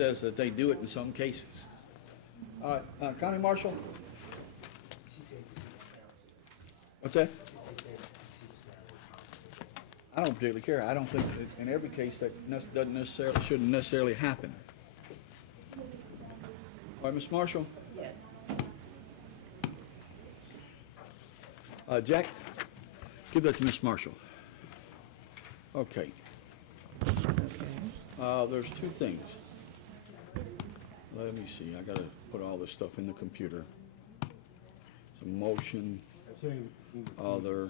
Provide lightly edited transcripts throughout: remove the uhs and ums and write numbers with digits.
says that they do it in some cases. All right, County Marshal? What's that? I don't particularly care. I don't think that in every case that shouldn't necessarily happen. All right, Ms. Marshall? Yes. Jack, give that to Ms. Marshall. Okay. There's two things. Let me see. I got to put all this stuff in the computer. It's a motion, other.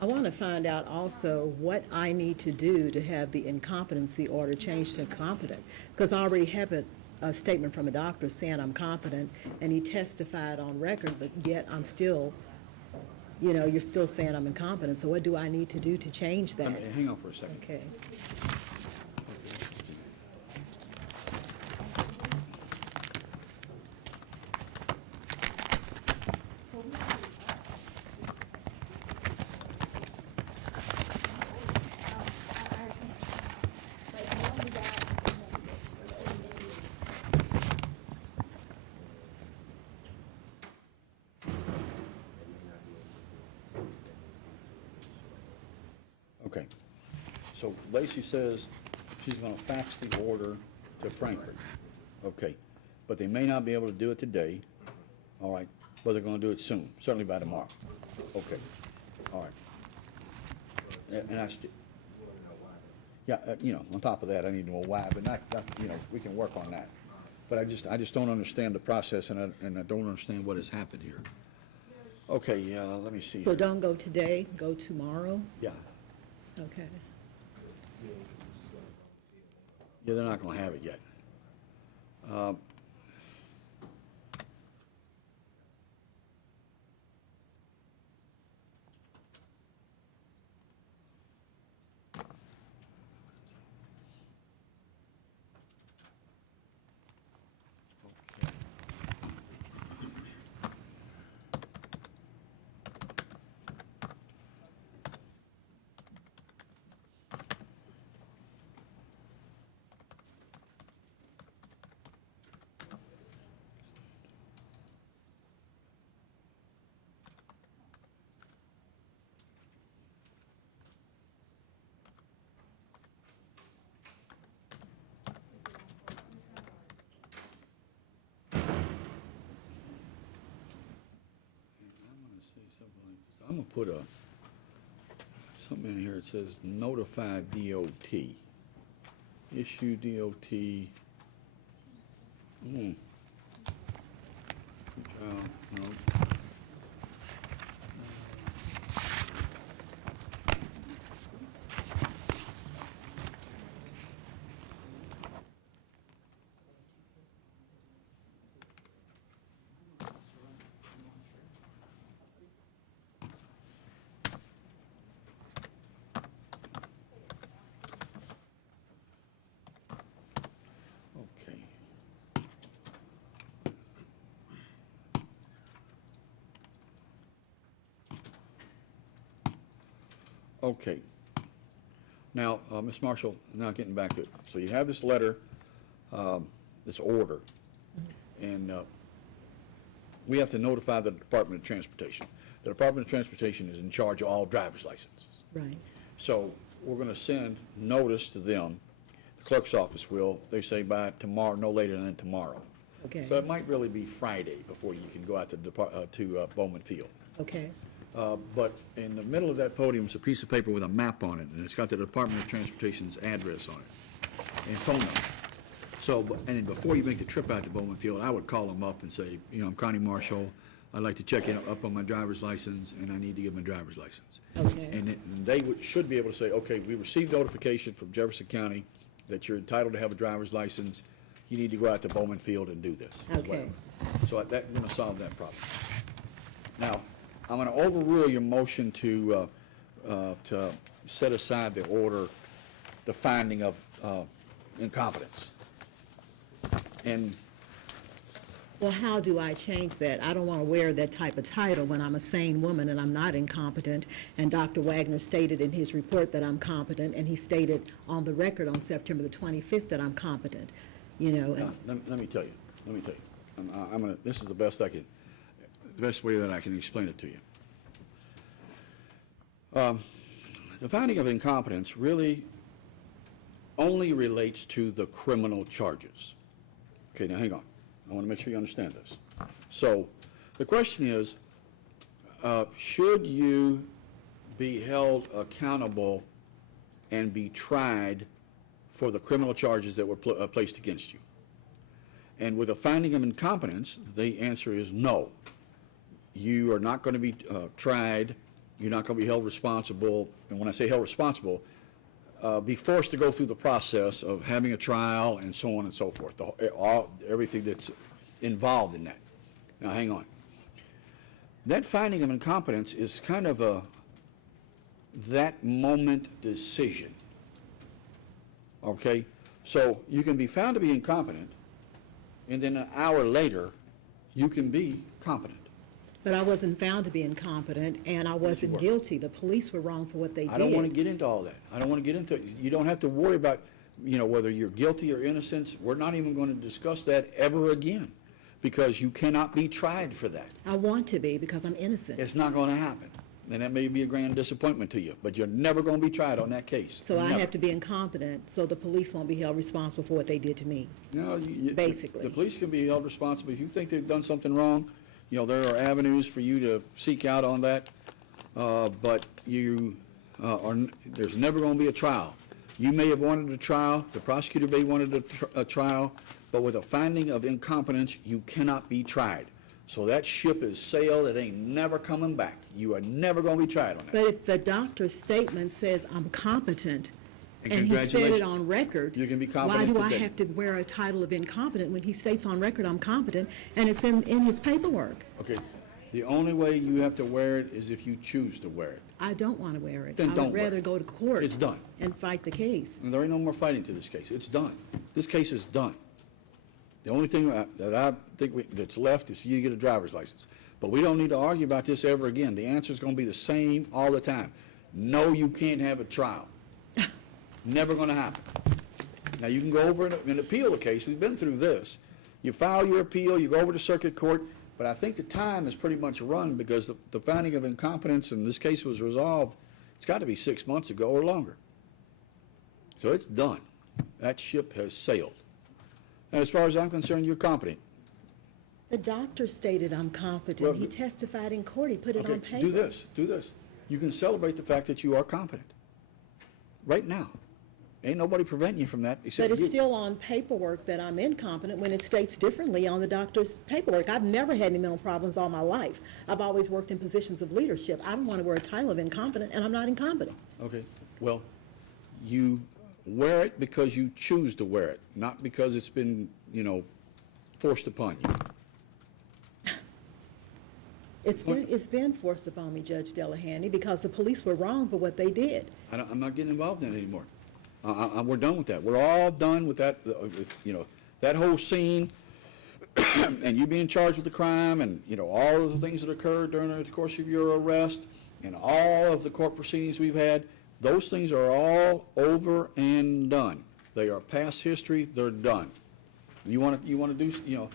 I want to find out also what I need to do to have the incompetency order changed to competent, because I already have a statement from a doctor saying I'm competent, and he testified on record, but yet I'm still, you're still saying I'm incompetent. So what do I need to do to change that? Hang on for a second. Okay. Okay. So Lacey says she's going to fax the order to Frankfurt. Okay. But they may not be able to do it today. All right. But they're going to do it soon, certainly by tomorrow. Okay. All right. And I still, yeah, on top of that, I need to know why, but not, we can work on that. But I just don't understand the process, and I don't understand what has happened here. Okay, let me see. So don't go today, go tomorrow? Yeah. Okay. Yeah, they're not going to have it yet. I'm going to put something in here that says notify DOT. Issue DOT. Good job. No. Okay. Okay. Now, Ms. Marshall, now getting back to it. So you have this letter, this order, and we have to notify the Department of Transportation. The Department of Transportation is in charge of all driver's licenses. Right. So we're going to send notice to them. The clerk's office will, they say by tomorrow, no later than tomorrow. Okay. So it might really be Friday before you can go out to Bowman Field. Okay. But in the middle of that podium is a piece of paper with a map on it, and it's got the Department of Transportation's address on it and phone number. So, and before you make the trip out to Bowman Field, I would call them up and say, I'm Connie Marshall. I'd like to check up on my driver's license, and I need to get my driver's license. Okay. And they should be able to say, okay, we received notification from Jefferson County that you're entitled to have a driver's license. You need to go out to Bowman Field and do this. Okay. So that's going to solve that problem. Now, I'm going to overrule your motion to set aside the order, the finding of incompetence. And Well, how do I change that? I don't want to wear that type of title when I'm a sane woman and I'm not incompetent. And Dr. Wagner stated in his report that I'm competent, and he stated on the record on September the 25th that I'm competent. You know, and Let me tell you. I'm gonna. This is the best way that I can explain it to you. The finding of incompetence really only relates to the criminal charges. Okay, now hang on. I want to make sure you understand this. So the question is, should you be held accountable and be tried for the criminal charges that were placed against you? And with a finding of incompetence, the answer is no. You are not going to be tried. You're not going to be held responsible. And when I say held responsible, be forced to go through the process of having a trial and so on and so forth, everything that's involved in that. Now, hang on. That finding of incompetence is kind of a that moment decision. Okay? So you can be found to be incompetent, and then an hour later, you can be competent. but I wasn't found to be incompetent, and I wasn't guilty. The police were wrong for what they did. I don't want to get into all that. I don't want to get into it. You don't have to worry about, whether you're guilty or innocent. We're not even going to discuss that ever again, because you cannot be tried for that. I want to be, because I'm innocent. It's not going to happen. And that may be a grand disappointment to you, but you're never going to be tried on that case. So Never. I have to be incompetent, so the police won't be held responsible for what they did to me. No, Basically. The police can be held responsible. If you think they've done something wrong, there are avenues for you to seek out on that, but there's never going to be a trial. You may have wanted a trial, the prosecutor may have wanted a trial, but with a finding of incompetence, you cannot be tried. So that ship is sailed, it ain't never coming back. You are never going to be tried on that. But if the doctor's statement says I'm competent, And and he said it congratulations. on record, You can be why competent do I today. have to wear a title of incompetent when he states on record I'm competent, and it's in his paperwork? Okay, the only way you have to wear it is if you choose to wear it. I don't want to wear it. Then I don't would wear rather it. go to court. It's done. And fight the case. And there ain't no more fighting to this case. It's done. This case is done. The only thing that I think that's left is for you to get a driver's license. But we don't need to argue about this ever again. The answer's going to be the same all the time. No, you can't have a trial. Never going to happen. Now, you can go over and appeal the case. We've been through this. You file your appeal, you go over to circuit court, but I think the time is pretty much run because the finding of incompetence in this case was resolved, it's got to be 6 months ago or longer. So it's done. That ship has sailed. And as far as I'm concerned, you're competent. The doctor stated I'm competent. Well, He testified in court. He put it Okay, on paper. do this. You can celebrate the fact that you are competent. Right now. Ain't nobody preventing you from that except But it's you. still on paperwork that I'm incompetent when it states differently on the doctor's paperwork. I've never had any mental problems all my life. I've always worked in positions of leadership. I don't want to wear a title of incompetent, and I'm not incompetent. Okay, well, you wear it because you choose to wear it, not because it's been, forced upon you. It's been forced upon me, Judge Delahanty, because the police were wrong for what they did. I'm not getting involved in it anymore. We're done with that. We're all done with that, that whole scene, and you being charged with the crime, and, all of the things that occurred during the course of your arrest, and all of the court proceedings we've had, those things are all over and done. They are past history, they're done. You want to do,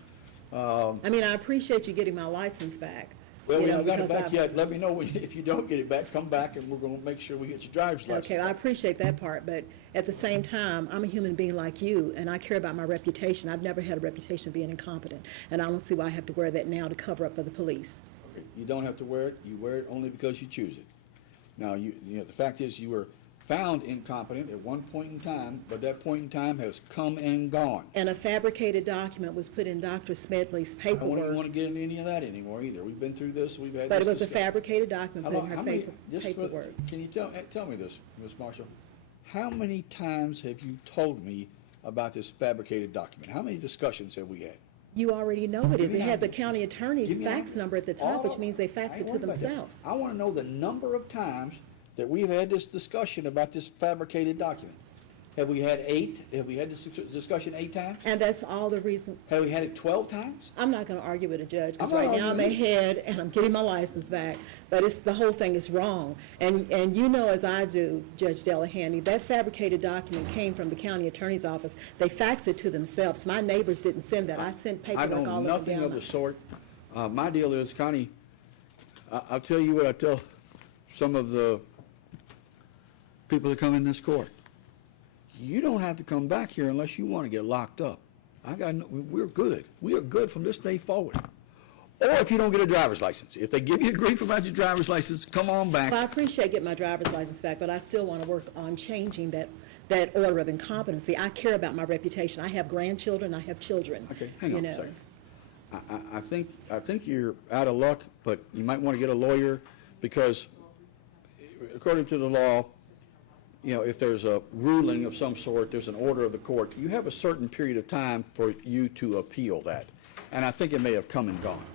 I appreciate you getting my license back. well, we you know, haven't got it because back yet. Let me know if you don't get it back, come back, and we're going to make sure we get your driver's license. Okay, I appreciate that part, but at the same time, I'm a human being like you, and I care about my reputation. I've never had a reputation of being incompetent, and I don't see why I have to wear that now to cover up for the police. Okay, you don't have to wear it. You wear it only because you choose it. Now, the fact is you were found incompetent at one point in time, but that point in time has come and gone. And a fabricated document was put in Dr. Smedley's I don't paperwork, want to get into any of that anymore either. We've been through this. We've had but it this was a discussion. fabricated document put in her Just for- paperwork. Can you tell me this, Ms. Marshall? How many times have you told me about this fabricated document? How many discussions have we had? You already know it is. Give It me had the that. county attorney's Give me fax that. number at the top, which means they fax I it ain't to worried about that. themselves. I want to know the number of times that we've had this discussion about this fabricated document. Have we had 8? Have we had this discussion 8 times? And that's all the reason, Have we had it 12 times? I'm not gonna argue with a judge, because I'm not right now I'm arguing ahead and I'm getting my license back, but it's, the whole thing is wrong. And you know as I do, Judge Delahanty, that fabricated document came from the county attorney's office. They faxed it to themselves. My neighbors didn't send that. I sent I paperwork know all over nothing down. of the sort. My deal is, Connie, I'll tell you what I tell some of the people that come in this court. You don't have to come back here unless you want to get locked up. We're good. We are good from this day forward. Or if you don't get a driver's license. If they give you grief about your driver's license, come on back. Well, I appreciate getting my driver's license back, but I still want to work on changing that order of incompetency. I care about my reputation. I have grandchildren, I have children. Okay, hang you on a know. second. I think you're out of luck, but you might want to get a lawyer because according to the law, you know, if there's a ruling of some sort, there's an order of the court, you have a certain period of time for you to appeal that. And I think it may have come and gone.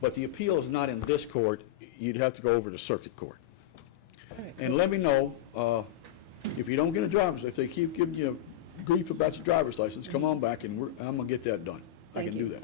But the appeal is not in this court. You'd have to go over to circuit court. And let me know, if you don't get a driver's, if they keep giving you grief about your driver's license, come on back and I'm gonna get that done. I Thank can you. do that.